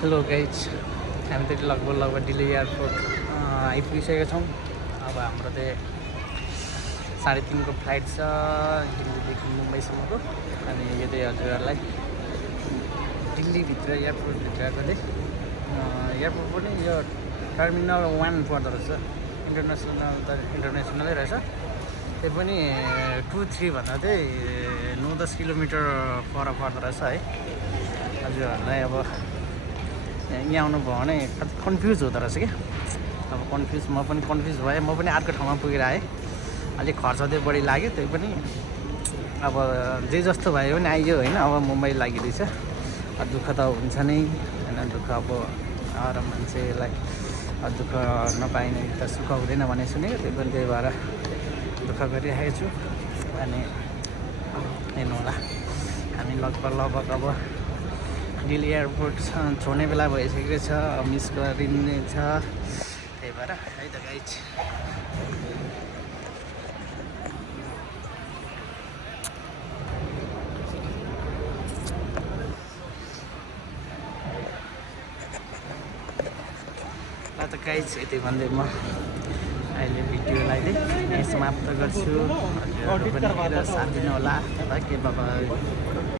Hello guys, हामी त लगभग दिल्ली एयरपोर्ट आइपुगिसकेका छौँ। अब हाम्रो चाहिँ 3:30 को फ्लाइट छ दिल्लीदेखि मुम्बईसम्मको। अनि यो चाहिँ हजुरहरूलाई दिल्लीभित्र एयरपोर्टभित्रको चाहिँ एयरपोर्ट पनि यो टर्मिनल 1 पर्दो रहेछ। इन्टरनेसनलै रहेछ। त्यो पनि 2-3 भन्दा चाहिँ 9-10 किलोमिटर पर पर्दो रहेछ है। हजुरहरूलाई अब यहाँ आउनुभयो भने कन्फ्युज हुँदो रहेछ क्या। अब म पनि कन्फ्युज भएँ। म पनि अर्को ठाउँमा पुगेर आएँ। अलिक खर्च चाहिँ बढी लाग्यो, त्यही पनि अब जे जस्तो भयो भने आइयो होइन। अब मुम्बई लागिरहेछ। दुःख त हुन्छ नै होइन। दुःख अब आएर मान्छेलाई दुःख नपाइने त सुख हुँदैन भन्ने सुनेको, त्यही भएर दुःख गरिरहेको छु। अनि हेर्नु होला, हामी लगभग अब दिल्ली एयरपोर्ट छोड्ने बेला भइसकेको छ। मिस गरिने छ, त्यही भएर है त गाइज। त गाइज यति भन्दै म अहिले भिडियोलाई चाहिँ समाप्त गर्छु। हजुरहरू पनि साथ दिनु होला। के बाबा।